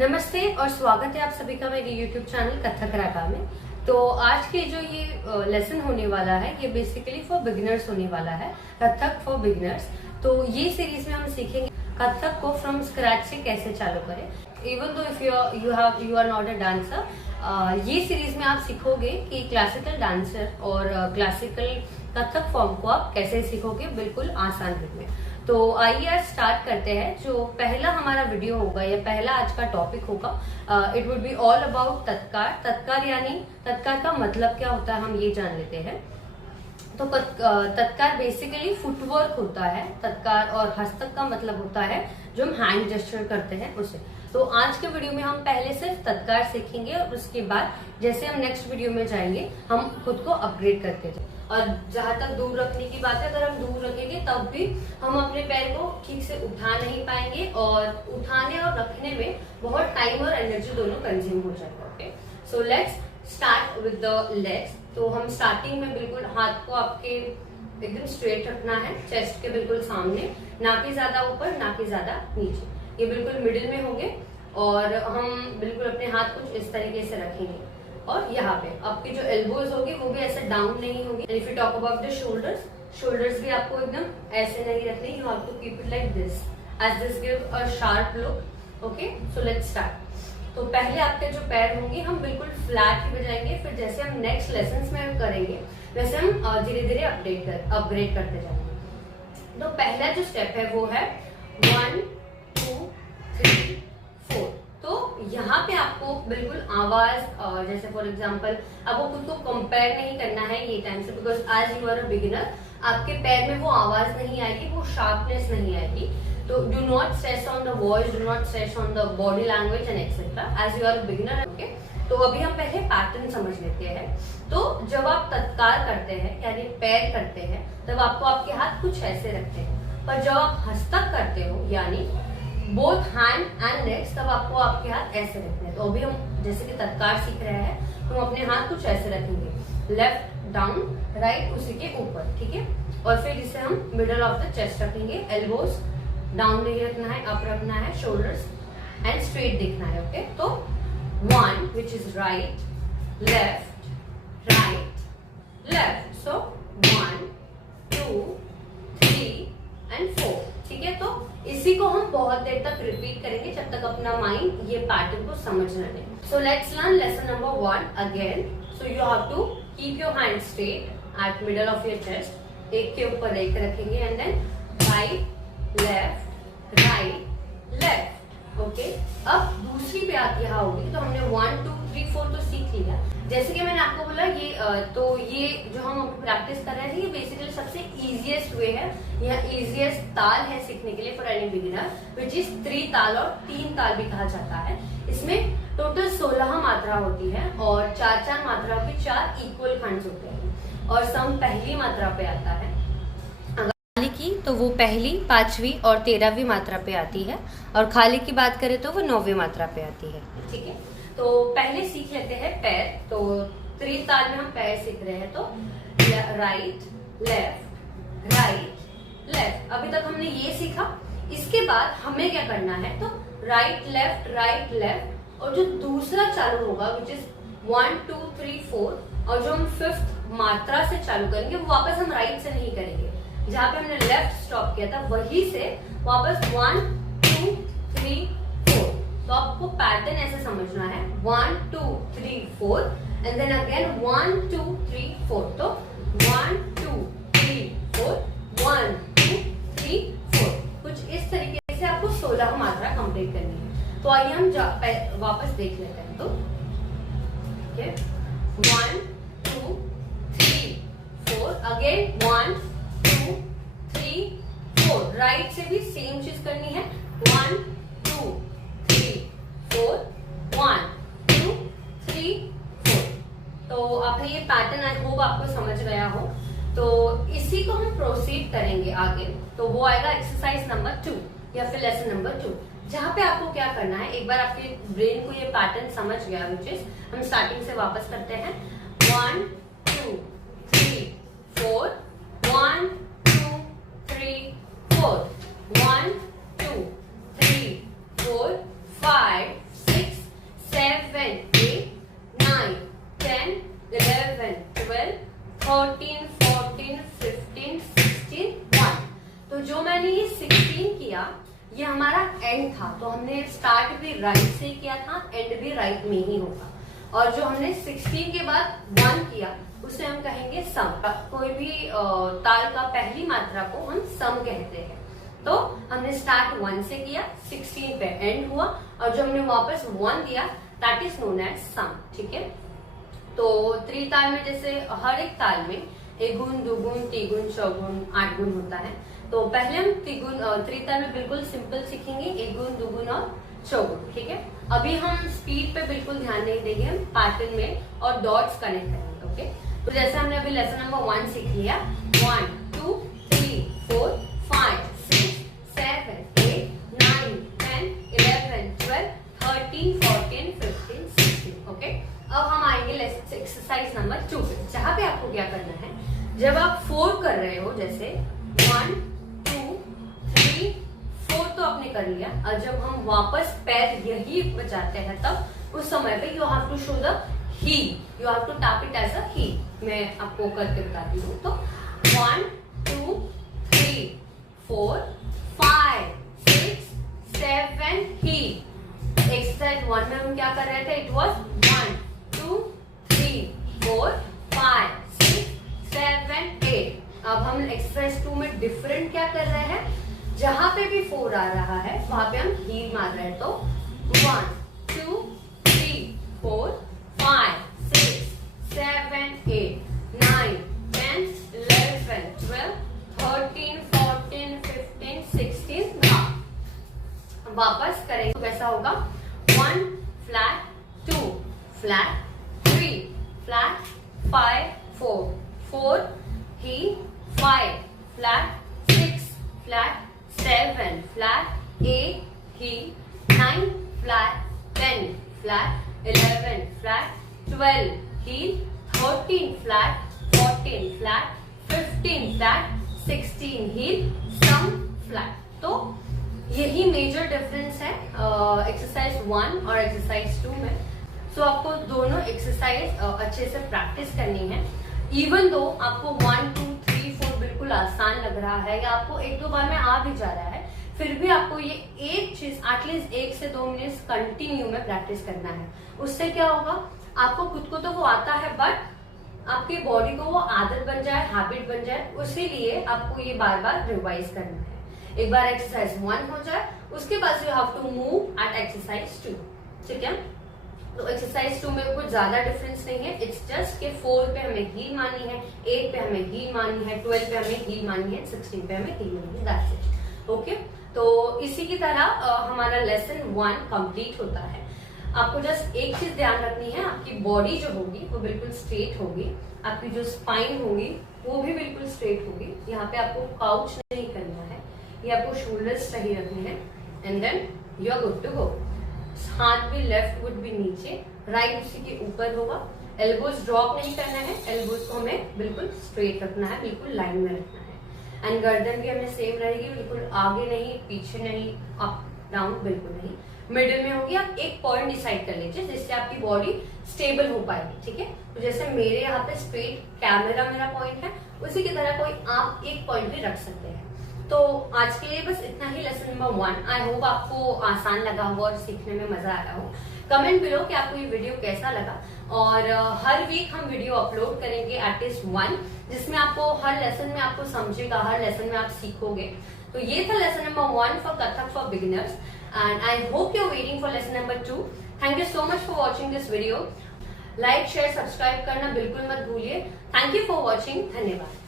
नमस्ते और स्वागत है आप सभी का मेरे YouTube चैनल कथक रागा में। तो आज के जो ये लेसन होने वाला है ये बेसिकली फॉर बिगिनर्स होने वाला है, कथक फॉर बिगिनर्स। तो ये सीरीज में हम सीखेंगे कथक को फ्रॉम स्क्रैच से कैसे चालू करें। Even though if you are not a dancer, ये सीरीज में आप सीखोगे कि क्लासिकल डांसर और क्लासिकल कथक फॉर्म को आप कैसे सीखोगे बिल्कुल आसान वे में। तो आइए आज स्टार्ट करते हैं। जो पहला हमारा वीडियो होगा या पहला आज का टॉपिक होगा, it would be all about tatkar. तत्कार यानी तत्कार का मतलब क्या होता है हम ये जान लेते हैं। तो तत्कार बेसिकली फुटवर्क होता है। तत्कार और हस्तक का मतलब होता है जो हम हैंड जेस्चर करते हैं उसे। तो आज के वीडियो में हम पहले सिर्फ तत्कार सीखेंगे और उसके बाद जैसे हम नेक्स्ट वीडियो में जाएंगे हम खुद को अपग्रेड करते जाएंगे। और जहां तक दूर रखने की बात है, अगर हम दूर रखेंगे तब भी हम अपने पैर को ठीक से उठा नहीं पाएंगे और उठाने और रखने में बहुत टाइम और एनर्जी दोनों कंज्यूम हो जाएगा। Okay, so let's start with the legs. तो हम स्टार्टिंग में बिल्कुल हाथ को आपके एकदम स्ट्रेट रखना है, चेस्ट के बिल्कुल सामने, ना कि ज्यादा ऊपर ना कि ज्यादा नीचे, ये बिल्कुल मिडिल में होंगे। और हम बिल्कुल अपने हाथ कुछ इस तरीके से रखेंगे और यहाँ पे आपकी जो एल्बोज होगी वो भी ऐसे डाउन नहीं होगी। If you talk about the shoulders, shoulders भी आपको एकदम ऐसे नहीं रखने, you have to keep it like this as this give a sharp look. Okay, so let's start. तो पहले आपके जो पैर होंगे हम बिल्कुल फ्लैट ही बजाएंगे, फिर जैसे हम नेक्स्ट लेसन में करेंगे वैसे हम धीरे धीरे अपग्रेड करते जाएंगे। तो पहला जो स्टेप है वो है 1 2 3 4। तो यहाँ पे आपको बिल्कुल आवाज, जैसे फॉर एग्जांपल आपको खुद को कंपेयर नहीं करना है ये टाइम से, because as you are a beginner आपके पैर में वो आवाज नहीं आएगी, वो शार्पनेस नहीं आएगी। तो do not stress on the voice, do not stress on the body language and etcetera as you are a beginner. Okay, तो अभी हम पहले पैटर्न समझ लेते हैं। तो जब आप तत्कार करते हैं यानी पैर करते हैं तब आपको आपके हाथ कुछ ऐसे रखते हैं, पर जब आप हस्तक करते हो यानी बोथ हैंड एंड लेग्स तब आपको आपके हाथ ऐसे रखने हैं। तो अभी हम जैसे कि तत्कार सीख रहे हैं तो हम अपने हाथ कुछ ऐसे रखेंगे, लेफ्ट डाउन, राइट उसी के ऊपर, ठीक है। और फिर इसे हम मिडल ऑफ द चेस्ट रखेंगे, एल्बोज डाउन नहीं रखना है, अप रखना है, शोल्डर्स एंड स्ट्रेट देखना है। ओके, तो 1 which is right, left, right, left. So 1 2 3 and 4, ठीक है। तो इसी को हम बहुत देर तक रिपीट करेंगे जब तक अपना माइंड ये पैटर्न को समझ न ले। So let's learn lesson number 1 again. So you have to keep your hand straight at middle of your chest, एक के ऊपर एक रखेंगे and then right left right left. Okay, अब दूसरी बात यहाँ होगी। तो हमने 1 2 3 4 तो सीख लिया। जैसे कि मैंने आपको बोला ये जो हम प्रैक्टिस कर रहे थे ये बेसिकली सबसे इजीएस्ट वे है, यह इजीएस्ट ताल है सीखने के लिए for any beginner, which is 3 ताल और 3 ताल भी कहा जाता है। इसमें टोटल 16 मात्रा होती है और 4 मात्रा के 4 इक्वल खंड होते हैं और सम पहली मात्रा पे आता है की, तो वो पहली, 5वीं और 13वीं मात्रा पे आती है। और खाली की बात करें तो वो 9वीं मात्रा पे आती है, ठीक है। तो पहले सीख लेते हैं पैर। तो 3 ताल में हम पैर सीख रहे हैं। तो राइट लेफ्ट राइट लेफ्ट, अभी तक हमने ये सीखा। इसके बाद हमें क्या करना है, तो राइट लेफ्ट और जो दूसरा चालू होगा विच इज 1 2 3 4 और जो हम 5th मात्रा से चालू करेंगे वो वापस हम राइट से नहीं करेंगे, जहाँ पे हमने लेफ्ट स्टॉप किया था वहीं से वापस 1 2 3 4। तो आपको पैटर्न ऐसे समझना है 1 2 3 4 एंड देन अगेन 1 2 3 4। तो 1 2 3 4 1 2 3 4, कुछ इस तरीके से आपको 16 मात्रा कंप्लीट करनी है। तो आइए हम वापस देख लेते हैं। तो 1 2 3 4 अगेन 1 2 3 4, राइट से भी सेम चीज करनी है 1 2 3 4 1 2 3 4। तो आपने ये पैटर्न आई होप आपको समझ गया हो। तो इसी को हम प्रोसीड करेंगे आगे। तो वो आएगा एक्सरसाइज नंबर 2 या फिर लेसन नंबर 2, जहाँ पे आपको क्या करना है, एक बार आपके ब्रेन को ये पैटर्न समझ गया विच इज हम स्टार्टिंग से वापस करते हैं 1 2 3 4 1 2 3 4 1 2 3 4 5 6 8, 9, 10, 11, 12, 13, 14, 15, 16, 1। तो जो मैंने ये 16 किया ये हमारा एंड था, तो हमने स्टार्ट भी राइट से किया था, एंड भी राइट में ही होगा। और जो हमने 16 के बाद 1 किया उसे हम कहेंगे सम। कोई भी ताल का पहली मात्रा को हम सम कहते हैं। तो हमने स्टार्ट 1 से किया, 16 पे एंड हुआ, और जो हमने वापस 1 दिया दैट इज नोन एज सम। ठीक है, तो त्रिताल में जैसे हर एक ताल में एक गुण, दुगुण, तिगुण, चौगुण, 8 गुण होता है। तो पहले हम त्रिताल में बिल्कुल सिंपल सीखेंगे, एक गुण, दुगुण और चौगुण। ठीक है, अभी हम स्पीड पे बिल्कुल ध्यान नहीं देंगे, हम पैटर्न में और डॉट्स कनेक्ट करेंगे। ओके, तो जैसे हमने अभी लेसन नंबर 1 सीख लिया, 1, 2, 3, 4, 5, 6, 7, 8, 9, 10, 11, 12, 13, 14, 15, 16। ओके, अब हम आएंगे एक्सरसाइज नंबर 2 पे, जहां पे आपको क्या करना है, जब आप 4 कर रहे हो, जैसे 1, 2, 3, 4 तो आपने कर लिया, और जब हम वापस पैर यही बजाते हैं तब उस समय पे you have to show the heel, you have to tap it as a heel. मैं आपको करके बताती हूँ। तो 1, 2, 3, 4, 5, 6, 7 ही। एक्सरसाइज 1 में हम क्या कर रहे थे, इट वॉज 1, 2, 3, 4, 5, 6, 7, 8। अब हम एक्सरसाइज 2 में डिफरेंट क्या कर रहे हैं, जहां पे भी 4 आ रहा है वहां पे हम हील मार रहे हैं। तो 1, 2, 3, 4, 5, 6, 7, 8, 9, 10, 11, 12, 13, 14, 15, 16। वापस करेंगे तो कैसा होगा, 1 फ्लैट, 2 फ्लैट, 3 फ्लैट, 5, 4, 4 ही, 5 फ्लैट, 6 फ्लैट, 7 फ्लैट, 8 ही, 9 फ्लैट, 10 फ्लैट, 11 फ्लैट, 12 ही, 13 फ्लैट, 14 फ्लैट, 15 फ्लैट, 16 ही, सम फ्लैट। तो यही मेजर डिफरेंस है एक्सरसाइज 1 और एक्सरसाइज 2 में। सो आपको दोनों एक्सरसाइज अच्छे से प्रैक्टिस करनी है। इवन दो आपको 1, 2, 3, 4 बिल्कुल आसान लग रहा है या आपको 1-2 बार में आ भी जा रहा है, फिर भी आपको ये एक चीज एटलीस्ट 1 से 2 मिनट कंटिन्यू में प्रैक्टिस करना है। उससे क्या होगा, आपको खुद को तो वो आता है बट आपकी बॉडी को वो आदत बन जाए, हैबिट बन जाए। उसी लिए आपको ये बार बार रिवाइज करना है। एक बार एक्सरसाइज 1 हो जाए उसके बाद you have to move at exercise 2। ठीक है, तो एक्सरसाइज 2 में कुछ ज्यादा डिफरेंस नहीं है। इट्स जस्ट कि 4 पे हमें हील माननी है, 8 पे हमें हील माननी है, 12 पे हमें हील माननी है, 16 पे हमें हील माननी है। That's it. ओके, तो इसी की तरह हमारा लेसन 1 कंप्लीट होता है। आपको जस्ट एक चीज ध्यान रखनी है, आपकी बॉडी जो होगी वो बिल्कुल स्ट्रेट होगी, आपकी जो स्पाइन होगी वो भी बिल्कुल स्ट्रेट होगी। यहाँ पे आपको काउच नहीं करना है, ये आपको शोल्डर्स सही रखने हैं, and then you are good to go. हाथ भी लेफ्ट वुड भी नीचे, राइट उसी के ऊपर होगा। एल्बोज ड्रॉप नहीं करना है, एल्बोज को हमें बिल्कुल स्ट्रेट रखना है, बिल्कुल लाइन में रखना है। एंड गर्दन भी हमें सेम रहेगी, बिल्कुल आगे नहीं, पीछे नहीं, अप डाउन बिल्कुल नहीं, मिडिल में होगी। आप एक पॉइंट डिसाइड कर लीजिए जिससे आपकी बॉडी स्टेबल हो पाएगी। ठीक है, तो जैसे मेरे यहाँ पे स्ट्रेट कैमरा मेरा पॉइंट है, उसी की तरह कोई आप एक पॉइंट भी रख सकते हैं। तो आज के लिए बस इतना ही लेसन नंबर 1। आई होप आपको आसान लगा हो और सीखने में मजा आया हो। कमेंट बिलो कि आपको ये वीडियो कैसा लगा, और हर वीक हम वीडियो अपलोड करेंगे एटलीस्ट 1, जिसमें आपको हर लेसन में आपको समझेगा, हर लेसन में आप सीखोगे। तो ये था lesson number 1 for Kathak for beginners, and I hope you are waiting for lesson number 2। Thank you so much for watching this video. Like, share, subscribe करना बिल्कुल मत भूलिए। Thank you for watching. धन्यवाद।